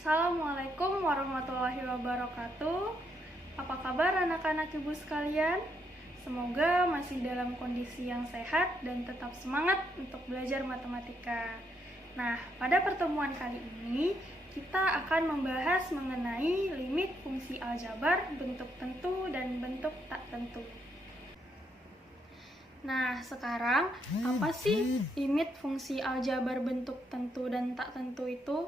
Assalamualaikum warahmatullahi wabarakatuh. Apa kabar anak-anak ibu sekalian? Semoga masih dalam kondisi yang sehat dan tetap semangat untuk belajar matematika. Nah, pada pertemuan kali ini kita akan membahas mengenai limit fungsi aljabar bentuk tentu dan bentuk tak tentu. Nah, sekarang apa sih limit fungsi aljabar bentuk tentu dan tak tentu itu?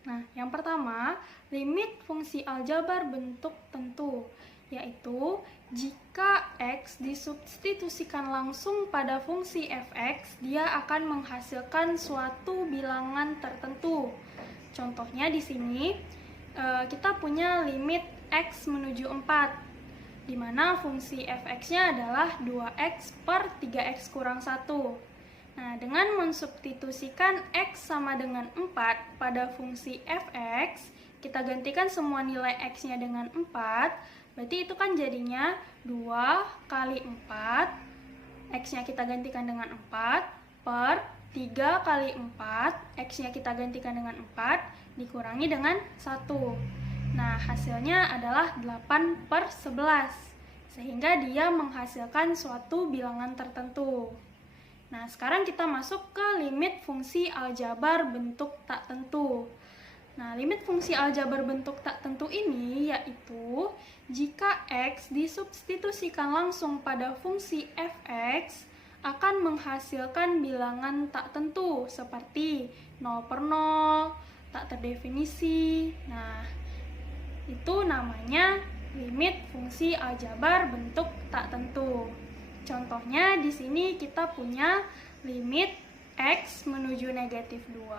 Nah, yang pertama, limit fungsi aljabar bentuk tentu, yaitu jika x disubstitusikan langsung pada fungsi fx, dia akan menghasilkan suatu bilangan tertentu. Contohnya di sini, kita punya limit x menuju 4, di mana fungsi fx-nya adalah 2x per 3x kurang 1. Nah, dengan mensubstitusikan x sama dengan 4 pada fungsi fx, kita gantikan semua nilai x-nya dengan 4, berarti itu kan jadinya 2 kali 4, x-nya kita gantikan dengan 4, per 3 kali 4, x-nya kita gantikan dengan 4, dikurangi dengan 1. Nah, hasilnya adalah 8 per 11, sehingga dia menghasilkan suatu bilangan tertentu. Nah, sekarang kita masuk ke limit fungsi aljabar bentuk tak tentu. Nah, limit fungsi aljabar bentuk tak tentu ini yaitu jika x disubstitusikan langsung pada fungsi fx akan menghasilkan bilangan tak tentu seperti 0 per 0, tak terdefinisi. Nah, itu namanya limit fungsi aljabar bentuk tak tentu. Contohnya di sini kita punya limit x menuju negatif 2,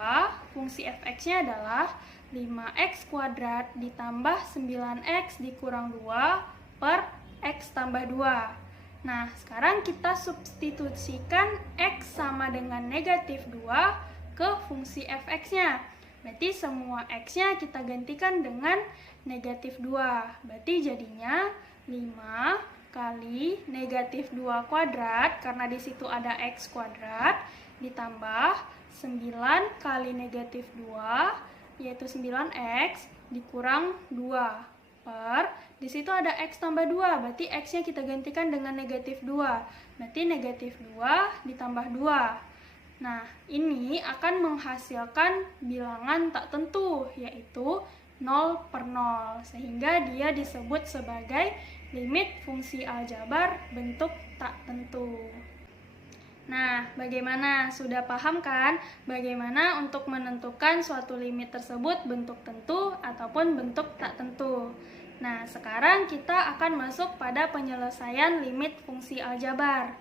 fungsi fx-nya adalah 5x kuadrat ditambah 9x dikurang 2 per x tambah 2. Nah, sekarang kita substitusikan x sama dengan negatif 2 ke fungsi fx-nya. Berarti semua x-nya kita gantikan dengan negatif 2. Berarti jadinya 5 kali negatif 2 kuadrat, karena di situ ada x kuadrat, ditambah 9 kali negatif 2, yaitu 9x, dikurang 2, per, di situ ada x tambah 2, berarti x-nya kita gantikan dengan negatif 2, berarti negatif 2 ditambah 2. Nah, ini akan menghasilkan bilangan tak tentu, yaitu 0 per 0, sehingga dia disebut sebagai limit fungsi aljabar bentuk tak tentu. Nah, bagaimana? Sudah paham kan bagaimana untuk menentukan suatu limit tersebut bentuk tentu ataupun bentuk tak tentu? Nah, sekarang kita akan masuk pada penyelesaian limit fungsi aljabar.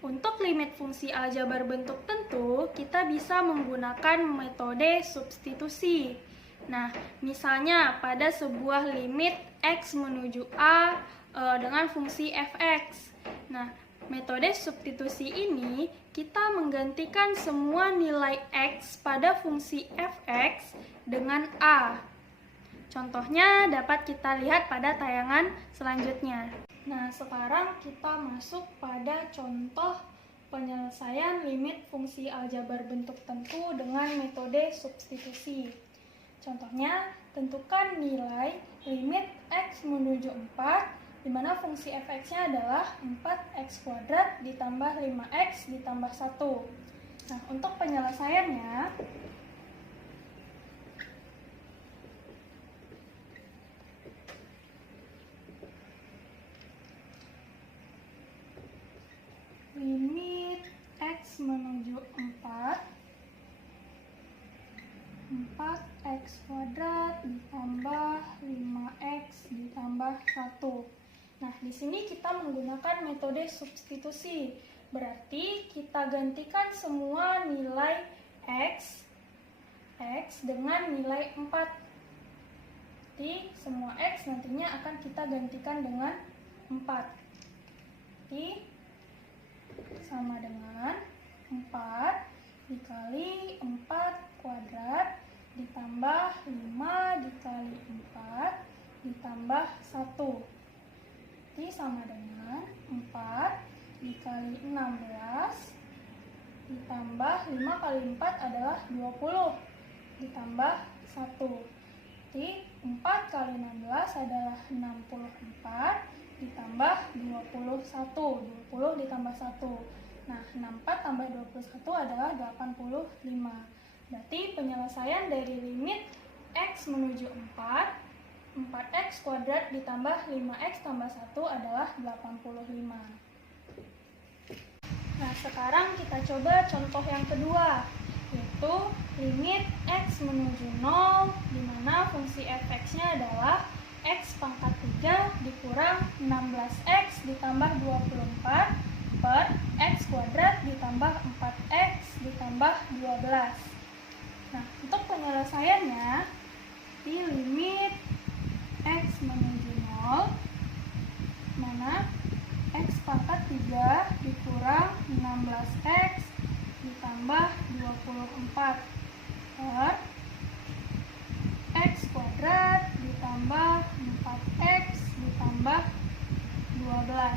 Untuk limit fungsi aljabar bentuk tentu, kita bisa menggunakan metode substitusi. Nah, misalnya pada sebuah limit x menuju a dengan fungsi fx. Nah, metode substitusi ini kita menggantikan semua nilai x pada fungsi fx dengan a. Contohnya dapat kita lihat pada tayangan selanjutnya. Nah, sekarang kita masuk pada contoh penyelesaian limit fungsi aljabar bentuk tentu dengan metode substitusi. Contohnya, tentukan nilai limit x menuju 4, di mana fungsi fx-nya adalah 4x kuadrat ditambah 5x ditambah 1. Nah, untuk penyelesaiannya, limit x menuju 4, 4x kuadrat ditambah 5x ditambah 1. Nah, di sini kita menggunakan metode substitusi. Berarti kita gantikan semua nilai x dengan nilai 4. Jadi, semua x nantinya akan kita gantikan dengan 4. Jadi, sama dengan 4 dikali 4 kuadrat ditambah 5 dikali 4 ditambah 1. Jadi sama dengan 4 dikali 16 ditambah 5 kali 4 adalah 20 ditambah 1. Berarti 4 kali 16 adalah 64 ditambah 21. 20 ditambah 1. Nah, 64 tambah 21 adalah 85. Berarti penyelesaian dari limit X menuju 4, 4X kuadrat ditambah 5X tambah 1 adalah 85. Nah, sekarang kita coba contoh yang kedua, yaitu limit X menuju 0, di mana fungsi f(x)-nya adalah X pangkat 3 dikurang 16X ditambah 24 per X kuadrat ditambah 4X ditambah 12. Nah, untuk penyelesaiannya, di limit X menuju 0, mana X pangkat 3 dikurang 16X ditambah 24 per X kuadrat ditambah 4X ditambah 12.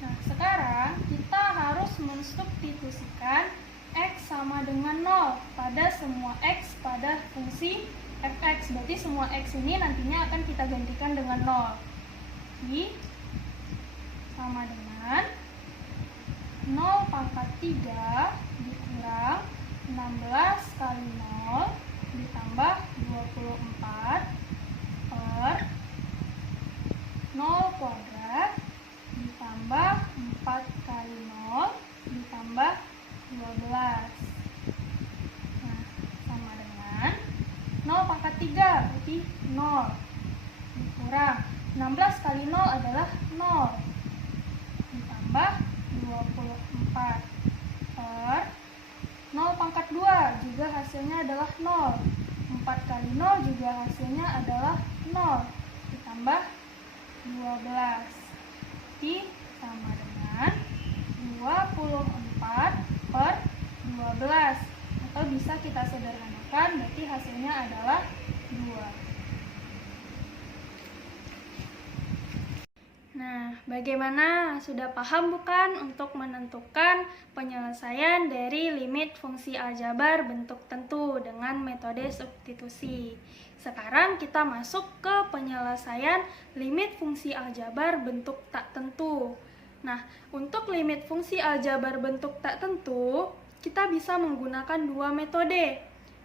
Nah, sekarang kita harus mensubstitusikan X sama dengan 0 pada semua X pada fungsi f(x). Berarti semua X ini nantinya akan kita gantikan dengan 0. Jadi, sama dengan 0 pangkat 3 dikurang 16 kali 0 ditambah 24 per 0 kuadrat ditambah 4 kali 0 ditambah 12. Nah, sama dengan 0 pangkat 3 berarti 0 dikurang 16 kali 0 adalah 0 ditambah 24 per 0 pangkat 2 juga hasilnya adalah 0. 4 kali 0 juga hasilnya adalah 0 ditambah 12. Jadi sama dengan 24 per 12, atau bisa kita sederhanakan, berarti hasilnya adalah 2. Nah, bagaimana? Sudah paham bukan untuk menentukan penyelesaian dari limit fungsi aljabar bentuk tentu dengan metode substitusi. Sekarang kita masuk ke penyelesaian limit fungsi aljabar bentuk tak tentu. Nah, untuk limit fungsi aljabar bentuk tak tentu, kita bisa menggunakan dua metode,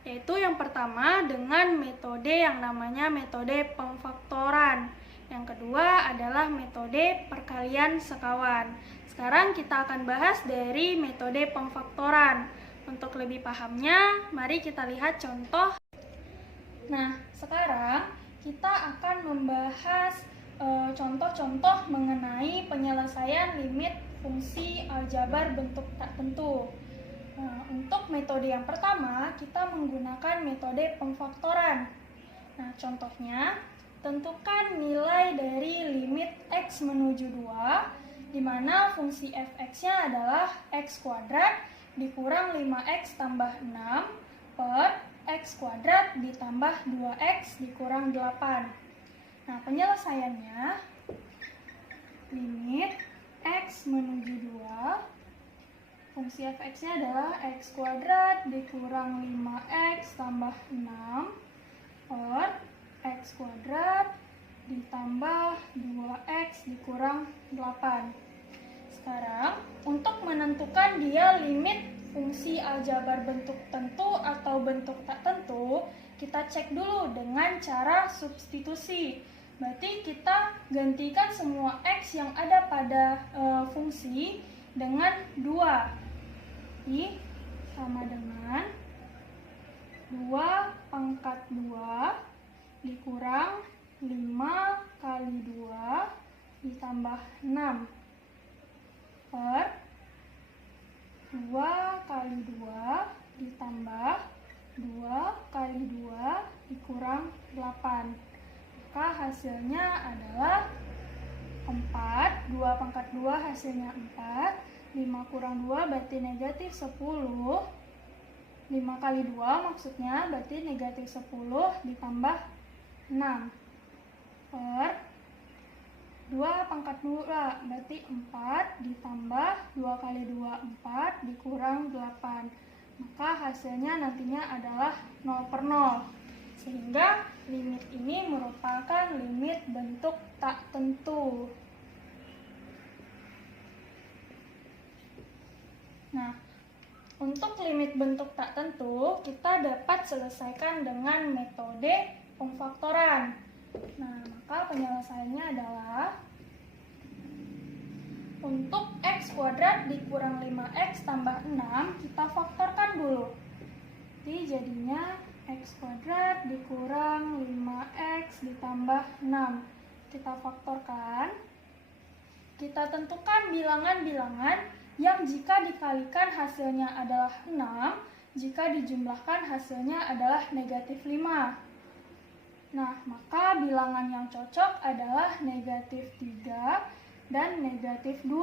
yaitu yang pertama dengan metode yang namanya metode pemfaktoran. Yang kedua adalah metode perkalian sekawan. Sekarang kita akan bahas dari metode pemfaktoran. Untuk lebih pahamnya, mari kita lihat contoh. Nah, sekarang kita akan membahas contoh-contoh mengenai penyelesaian limit fungsi aljabar bentuk tak tentu. Untuk metode yang pertama, kita menggunakan metode pemfaktoran. Nah, contohnya, tentukan nilai dari limit X menuju 2, di mana fungsi f(x)-nya adalah X kuadrat dikurang 5X tambah 6 per X kuadrat ditambah 2X dikurang 8. Nah, penyelesaiannya, limit X menuju 2, fungsi f(x)-nya adalah X kuadrat dikurang 5X tambah 6 per X kuadrat ditambah 2X dikurang 8. Sekarang, untuk menentukan dia limit fungsi aljabar bentuk tentu atau bentuk tak tentu, kita cek dulu dengan cara substitusi. Berarti kita gantikan semua X yang ada pada fungsi dengan 2. Jadi, sama dengan 2 pangkat 2 dikurang 5 kali 2 ditambah 6 per 2 kali 2 ditambah 2 kali 2 dikurang 8. Maka hasilnya adalah 4. 2 pangkat 2 hasilnya 4. 5 kurang 2 berarti negatif 10. 5 kali 2 maksudnya berarti negatif 10 ditambah 6 per 2 pangkat 2 berarti 4 ditambah 2 kali 2 4 dikurang 8. Maka hasilnya nantinya adalah 0 per 0. sehingga limit ini merupakan limit bentuk tak tentu. Nah, untuk limit bentuk tak tentu, kita dapat selesaikan dengan metode pemfaktoran. Nah, maka penyelesaiannya adalah untuk x kuadrat dikurang 5x tambah 6, kita faktorkan dulu. Jadi jadinya x kuadrat dikurang 5x ditambah 6. Kita faktorkan. Kita tentukan bilangan-bilangan yang jika dikalikan hasilnya adalah 6, jika dijumlahkan hasilnya adalah negatif 5. Nah, maka bilangan yang cocok adalah negatif 3 dan negatif 2.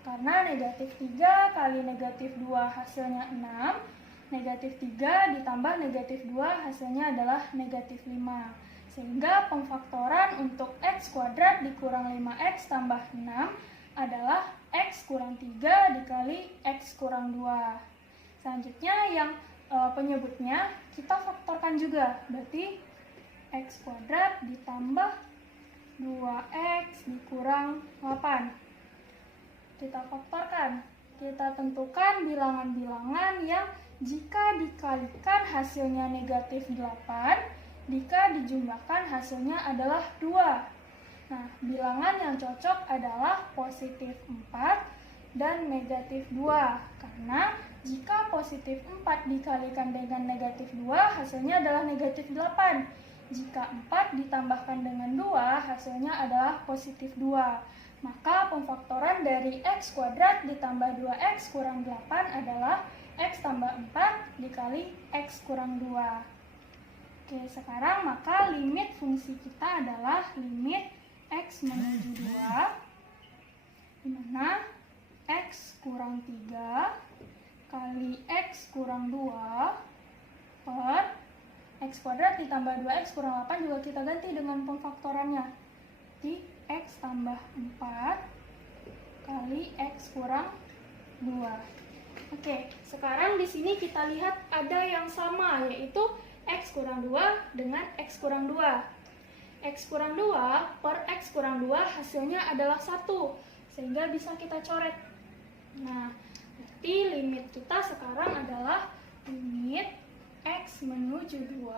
Karena negatif 3 kali negatif 2 hasilnya 6, negatif 3 ditambah negatif 2 hasilnya adalah negatif 5. Sehingga pemfaktoran untuk x kuadrat dikurang 5x tambah 6 adalah x kurang 3 dikali x kurang 2. Selanjutnya yang penyebutnya kita faktorkan juga. Berarti x kuadrat ditambah 2x dikurang 8. Kita faktorkan. Kita tentukan bilangan-bilangan yang jika dikalikan hasilnya negatif 8, jika dijumlahkan hasilnya adalah 2. Nah, bilangan yang cocok adalah positif 4 dan negatif 2. Karena jika positif 4 dikalikan dengan negatif 2, hasilnya adalah negatif 8. Jika 4 ditambahkan dengan 2, hasilnya adalah positif 2. Maka pemfaktoran dari x kuadrat ditambah 2x kurang 8 adalah x tambah 4 dikali x kurang 2. Oke, sekarang maka limit fungsi kita adalah limit x menuju 2, di mana x kurang 3 kali x kurang 2 per x kuadrat ditambah 2x kurang 8 juga kita ganti dengan pemfaktorannya. Jadi x tambah 4 kali x kurang 2. Oke, sekarang di sini kita lihat ada yang sama, yaitu x kurang 2 dengan x kurang 2. X kurang 2 per X kurang 2 hasilnya adalah 1, sehingga bisa kita coret. Nah, berarti limit kita sekarang adalah limit X menuju 2,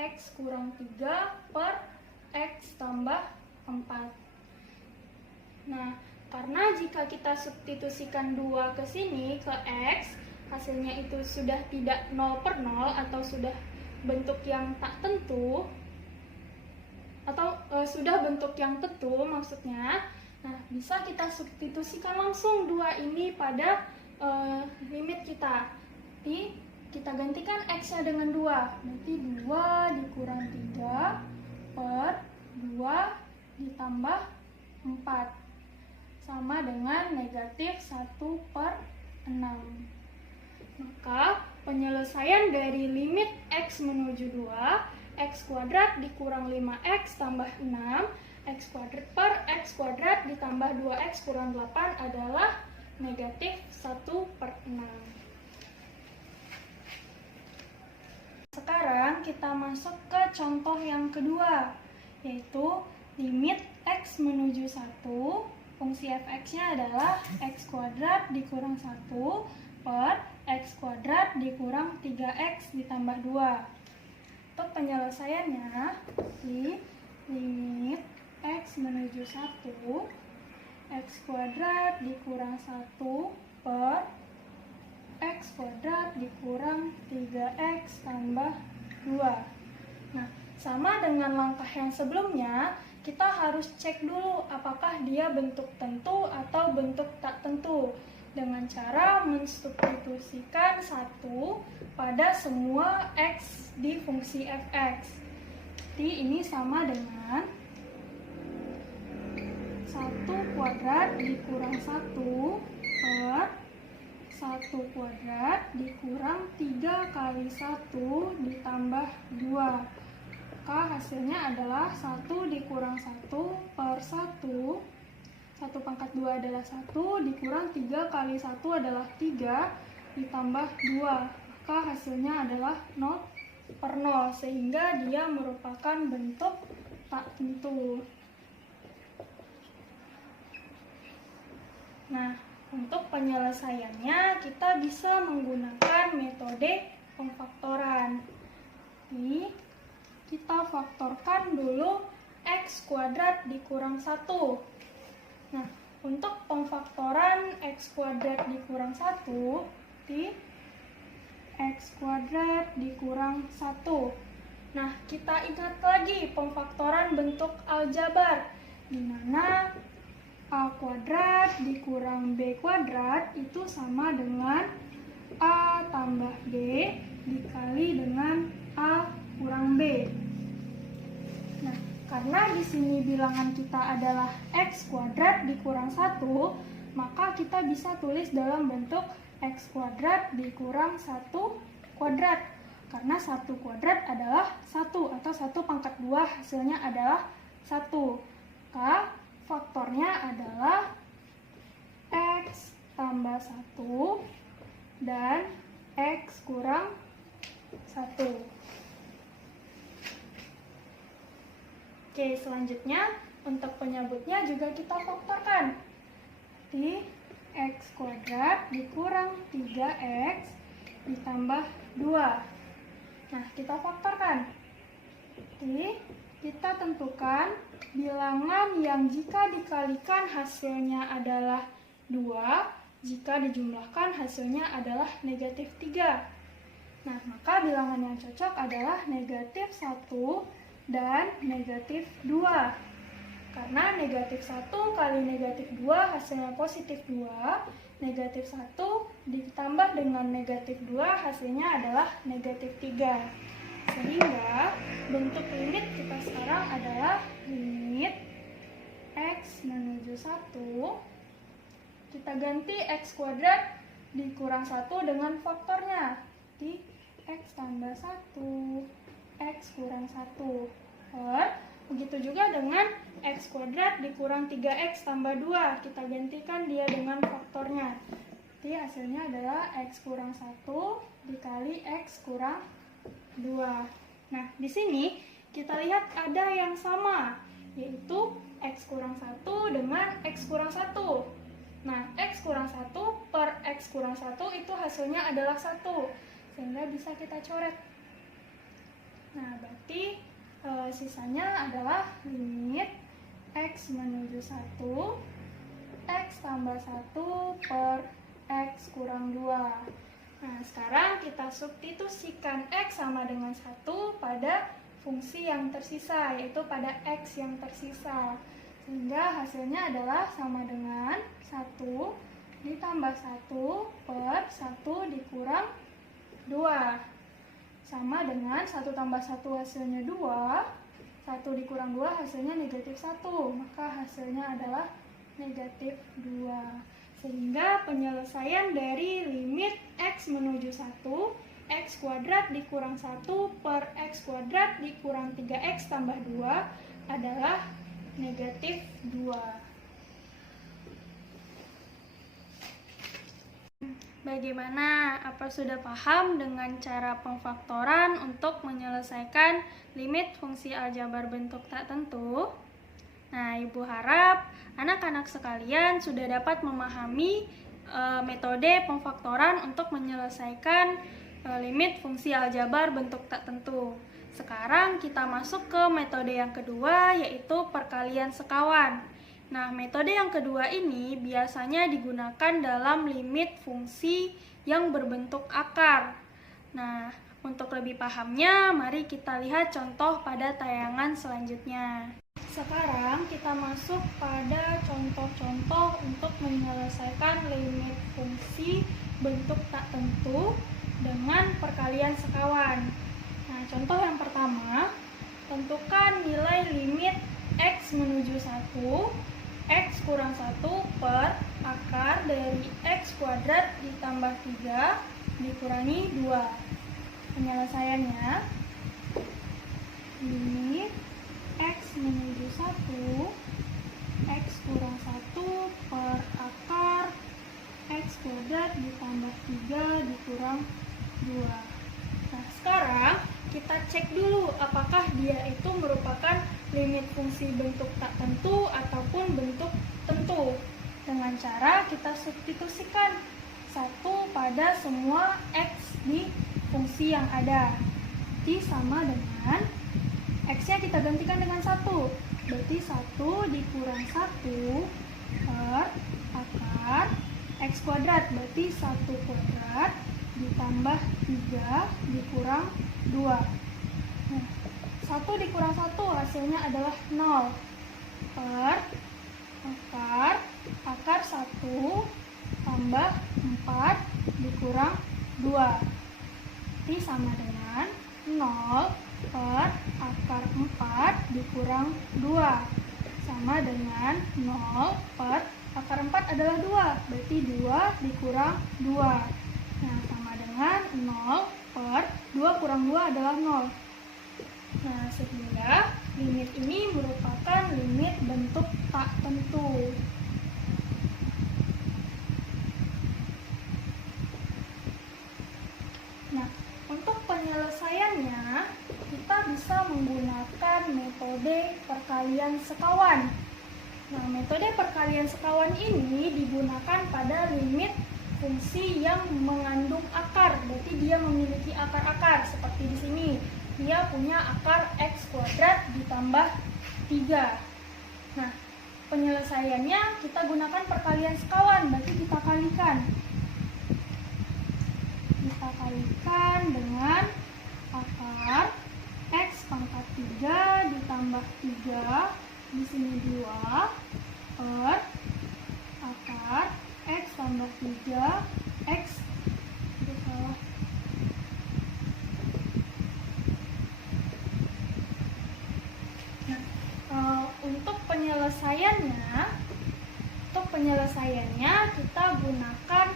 X kurang 3 per X tambah 4. Nah, karena jika kita substitusikan 2 ke sini, ke X, hasilnya itu sudah tidak 0 per 0 atau sudah bentuk yang tak tentu, atau sudah bentuk yang tentu maksudnya. Nah, bisa kita substitusikan langsung 2 ini pada limit kita. Jadi kita gantikan x-nya dengan 2. Berarti 2 dikurang 3 per 2 ditambah 4 sama dengan negatif 1 per 6. Maka penyelesaian dari limit x menuju 2, x kuadrat dikurang 5x tambah 6, x kuadrat per x kuadrat ditambah 2x kurang 8 adalah negatif 1 per 6. Sekarang kita masuk ke contoh yang kedua, yaitu limit x menuju 1, fungsi f(x)-nya adalah x kuadrat dikurang 1 per x kuadrat dikurang 3x ditambah 2. Untuk penyelesaiannya, di limit x menuju 1, x kuadrat dikurang 1 per x kuadrat dikurang 3x tambah 2. Nah, sama dengan langkah yang sebelumnya, kita harus cek dulu apakah dia bentuk tentu atau bentuk tak tentu, dengan cara mensubstitusikan 1 pada semua x di fungsi f(x). Jadi ini sama dengan 1 kuadrat dikurang 1 per 1 kuadrat dikurang 3 kali 1 ditambah 2. Maka hasilnya adalah 1 dikurang 1 per 1. 1 pangkat 2 adalah 1, dikurang 3 kali 1 adalah 3, ditambah 2. Maka hasilnya adalah 0. per 0, sehingga dia merupakan bentuk tak tentu. Nah, untuk penyelesaiannya kita bisa menggunakan metode pemfaktoran. Jadi, kita faktorkan dulu x kuadrat dikurang 1. Nah, untuk pemfaktoran x kuadrat dikurang 1, di x kuadrat dikurang 1. Nah, kita ingat lagi pemfaktoran bentuk aljabar, di mana a kuadrat dikurang b kuadrat itu sama dengan a tambah b dikali dengan a kurang b. Nah, karena di sini bilangan kita adalah x kuadrat dikurang 1, maka kita bisa tulis dalam bentuk x kuadrat dikurang 1 kuadrat. Karena 1 kuadrat adalah 1 atau 1 pangkat 2 hasilnya adalah 1. Maka faktornya adalah x tambah 1 dan x kurang 1. Oke, selanjutnya untuk penyebutnya juga kita faktorkan. Di x kuadrat dikurang 3x ditambah 2. Nah, kita faktorkan. Jadi, kita tentukan bilangan yang jika dikalikan hasilnya adalah 2, jika dijumlahkan hasilnya adalah negatif 3. Nah, maka bilangan yang cocok adalah negatif 1 dan negatif 2. Karena negatif 1 kali negatif 2 hasilnya positif 2, negatif 1 ditambah dengan negatif 2 hasilnya adalah negatif 3. Sehingga bentuk limit kita sekarang adalah limit x menuju 1. Kita ganti x kuadrat dikurang 1 dengan faktornya. Di x tambah 1, x kurang 1 per, begitu juga dengan x kuadrat dikurang 3x tambah 2. Kita gantikan dia dengan faktornya. Jadi hasilnya adalah x kurang 1 dikali x kurang 2. Nah, di sini kita lihat ada yang sama, yaitu x kurang 1 dengan x kurang 1. Nah, x kurang 1 per x kurang 1 itu hasilnya adalah 1, sehingga bisa kita coret. Nah, berarti sisanya adalah limit x menuju 1, x tambah 1 per x kurang 2. Nah, sekarang kita substitusikan x sama dengan 1 pada fungsi yang tersisa, yaitu pada x yang tersisa. Sehingga hasilnya adalah sama dengan 1 ditambah 1 per 1 dikurang 2. Sama dengan 1 tambah 1 hasilnya 2, 1 dikurang 2 hasilnya negatif 1, maka hasilnya adalah negatif 2. Sehingga penyelesaian dari limit x menuju 1, x kuadrat dikurang 1 per x kuadrat dikurang 3x tambah 2 adalah negatif 2. Bagaimana? Apa sudah paham dengan cara pemfaktoran untuk menyelesaikan limit fungsi aljabar bentuk tak tentu? Nah, Ibu harap anak-anak sekalian sudah dapat memahami metode pemfaktoran untuk menyelesaikan limit fungsi aljabar bentuk tak tentu. Sekarang kita masuk ke metode yang kedua, yaitu perkalian sekawan. Nah, metode yang kedua ini biasanya digunakan dalam limit fungsi yang berbentuk akar. Nah, untuk lebih pahamnya, mari kita lihat contoh pada tayangan selanjutnya. Sekarang kita masuk pada contoh-contoh untuk menyelesaikan limit fungsi bentuk tak tentu dengan perkalian sekawan. Nah, contoh yang pertama, tentukan nilai limit x menuju 1, x kurang 1 per akar dari x kuadrat ditambah 3 dikurangi 2. Penyelesaiannya, limit x menuju 1, x kurang 1 per akar x kuadrat ditambah 3 dikurang 2. Nah, sekarang kita cek dulu apakah dia itu merupakan limit fungsi bentuk tak tentu ataupun bentuk tentu. Dengan cara kita substitusikan 1 pada semua X di fungsi yang ada. Jadi sama dengan X-nya kita gantikan dengan 1. Berarti 1 dikurang 1 per akar X kuadrat. Berarti 1 kuadrat ditambah 3 dikurang 2. Nah, 1 dikurang 1 hasilnya adalah 0 per akar 1 tambah 4 dikurang 2. Jadi sama dengan 0 per akar 4 dikurang 2. Sama dengan 0 per akar 4 adalah 2. Berarti 2 dikurang 2. Nah, sama dengan 0 per 2 kurang 2 adalah 0. Nah, sehingga limit ini merupakan limit bentuk tak tentu. Nah, untuk penyelesaiannya, kita bisa menggunakan metode perkalian sekawan. Nah, metode perkalian sekawan ini digunakan pada limit fungsi yang mengandung akar. Berarti dia memiliki akar-akar. Seperti di sini, dia punya akar X kuadrat ditambah 3. Nah, penyelesaiannya kita gunakan perkalian sekawan. Berarti kita kalikan. Kita kalikan dengan akar X pangkat 3 ditambah 3, di sini 2, per akar X tambah 3, X, salah. Nah, untuk penyelesaiannya kita gunakan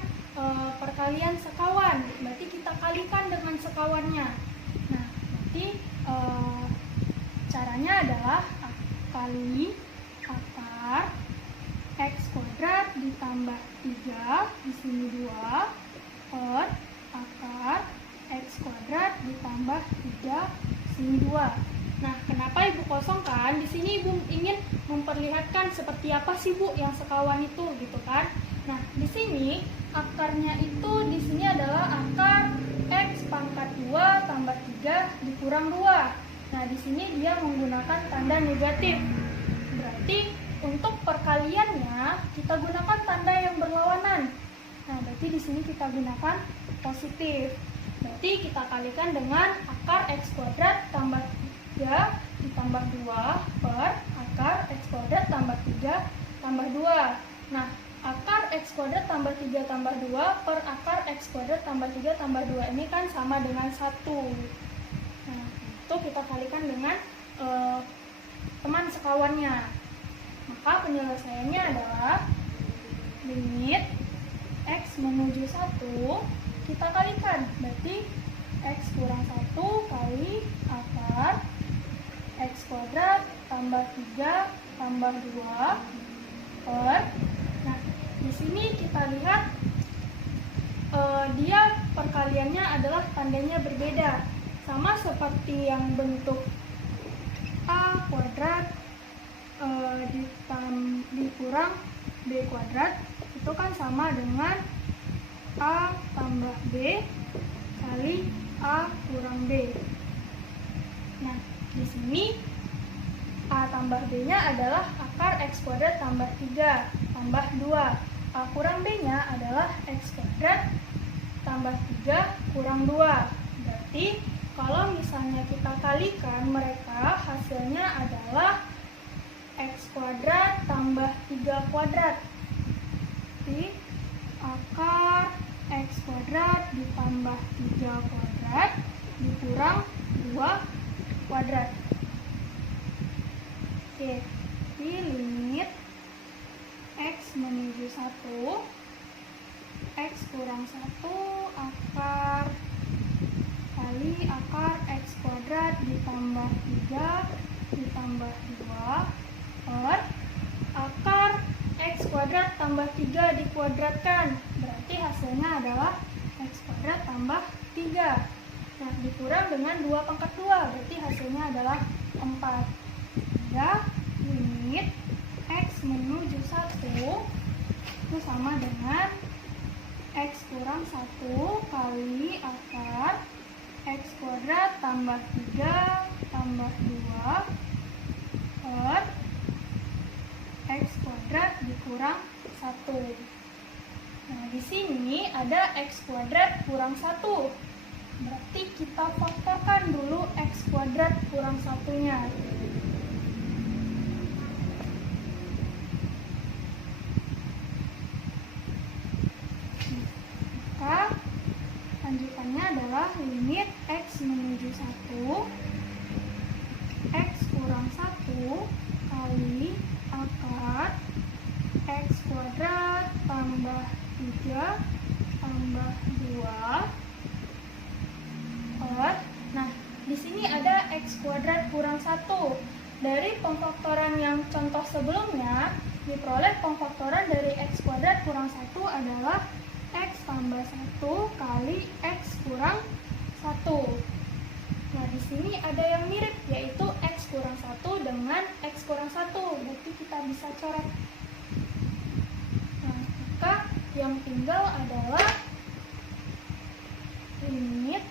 perkalian sekawan. Berarti kita kalikan dengan sekawannya. Nah, berarti caranya adalah kali akar X kuadrat ditambah 3, di sini 2, per akar X kuadrat ditambah 3, di sini 2. Nah, kenapa Ibu kosongkan? Di sini Ibu ingin memperlihatkan seperti apa sih Bu yang sekawan itu, gitu kan? Nah, di sini akarnya itu di sini adalah akar X pangkat 2 tambah 3 dikurang 2. Nah, di sini dia menggunakan tanda negatif. Berarti untuk perkaliannya kita gunakan tanda yang berlawanan. Nah, berarti di sini kita gunakan positif. Berarti kita kalikan dengan akar X kuadrat tambah 3 ditambah 2 per akar X kuadrat tambah 3 tambah 2. Nah, akar X kuadrat tambah 3 tambah 2 per akar X kuadrat tambah 3 tambah 2 ini kan sama dengan 1. Nah, itu kita kalikan dengan teman sekawannya. Maka penyelesaiannya adalah limit X menuju 1 kita kalikan. Berarti X kurang 1 kali akar X kuadrat tambah 3 tambah 2 per. Nah, di sini kita lihat dia perkaliannya adalah tandanya berbeda. Sama seperti yang bentuk A kuadrat dikurang B kuadrat, itu kan sama dengan A tambah B kali A kurang B. Nah, di sini A tambah B-nya adalah akar X kuadrat tambah 3 tambah 2. A kurang B-nya adalah X kuadrat tambah 3 kurang 2. Berarti kalau misalnya kita kalikan mereka, hasilnya adalah X kuadrat tambah 3 kuadrat. Jadi akar X kuadrat ditambah 3 kuadrat dikurang 2 kuadrat. Oke, di limit X menuju 1, X kurang 1 akar kali akar X kuadrat ditambah 3 ditambah 2 per akar X kuadrat tambah 3 dikuadratkan. Berarti hasilnya adalah X kuadrat tambah 3. Nah, dikurang dengan 2 pangkat 2. adalah 4. Ya, limit X menuju 1 itu sama dengan X kurang 1 kali akar X kuadrat tambah 3 tambah 2 per X kuadrat dikurang 1. Nah, di sini ada X kuadrat kurang 1. Berarti kita faktorkan dulu X kuadrat kurang 1-nya. Maka lanjutannya adalah limit X menuju 1 X kurang 1 kali akar X kuadrat tambah 3 tambah 2 per, nah di sini ada X kuadrat kurang 1. Dari pemfaktoran yang contoh sebelumnya diperoleh pemfaktoran dari X kuadrat kurang 1 adalah X tambah 1 kali X kurang 1. Nah, di sini ada yang mirip, yaitu X kurang 1 dengan X kurang 1. Berarti kita bisa coret. Nah, maka yang tinggal adalah limit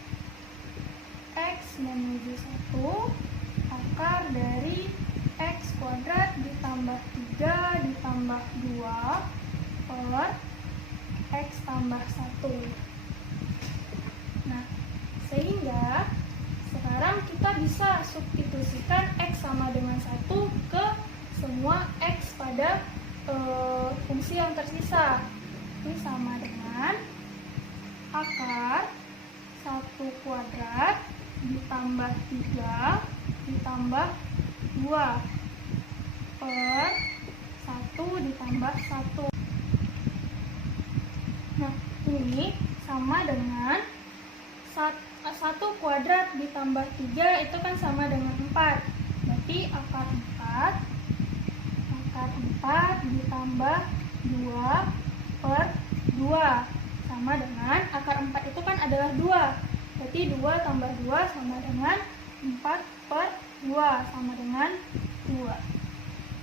X menuju 1 akar dari X kuadrat ditambah 3 ditambah 2 per X tambah 1. Nah, sehingga sekarang kita bisa substitusikan X sama dengan 1 ke semua X pada fungsi yang tersisa. Ini sama dengan akar 1 kuadrat ditambah 3 ditambah 2 per 1 ditambah 1. Nah, ini sama dengan 1 kuadrat ditambah 3 itu kan sama dengan 4. Berarti akar 4 ditambah 2 per 2 sama dengan akar 4 itu kan adalah 2. Berarti 2 tambah 2 sama dengan 4 per 2 sama dengan 2.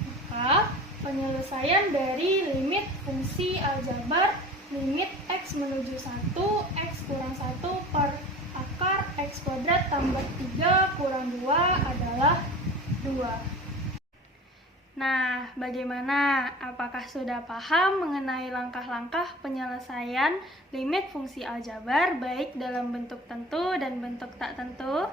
Maka penyelesaian dari limit fungsi aljabar limit X menuju 1, X kurang 1 per akar X kuadrat tambah 3 kurang 2 adalah 2. Nah, bagaimana? Apakah sudah paham mengenai langkah-langkah penyelesaian limit fungsi aljabar baik dalam bentuk tentu dan bentuk tak tentu?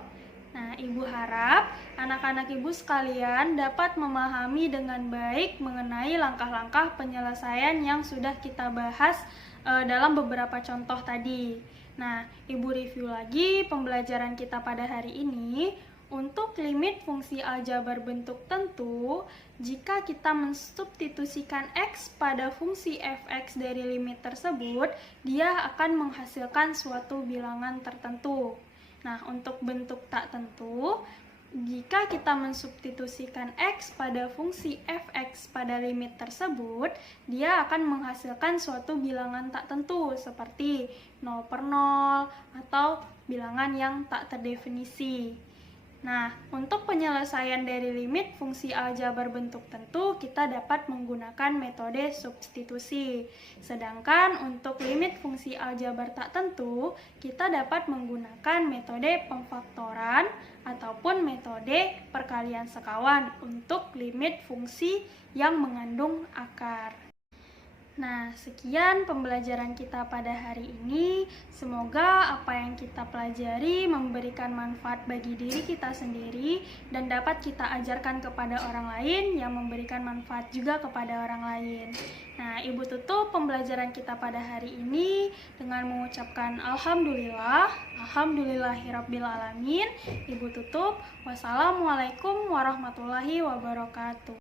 Nah, Ibu harap anak-anak Ibu sekalian dapat memahami dengan baik mengenai langkah-langkah penyelesaian yang sudah kita bahas dalam beberapa contoh tadi. Nah, Ibu review lagi pembelajaran kita pada hari ini. Untuk limit fungsi aljabar bentuk tentu, jika kita mensubstitusikan X pada fungsi fx dari limit tersebut, dia akan menghasilkan suatu bilangan tertentu. Nah, untuk bentuk tak tentu, jika kita mensubstitusikan X pada fungsi fx pada limit tersebut, dia akan menghasilkan suatu bilangan tak tentu seperti 0 per 0 atau bilangan yang tak terdefinisi. Nah, untuk penyelesaian dari limit fungsi aljabar bentuk tentu, kita dapat menggunakan metode substitusi. Sedangkan untuk limit fungsi aljabar tak tentu, kita dapat menggunakan metode pemfaktoran ataupun metode perkalian sekawan untuk limit fungsi yang mengandung akar. Nah, sekian pembelajaran kita pada hari ini. Semoga apa yang kita pelajari memberikan manfaat bagi diri kita sendiri dan dapat kita ajarkan kepada orang lain yang memberikan manfaat juga kepada orang lain. Nah, Ibu tutup pembelajaran kita pada hari ini dengan mengucapkan Alhamdulillah, Alhamdulillahirabbil alamin. Ibu tutup. Wassalamualaikum warahmatullahi wabarakatuh.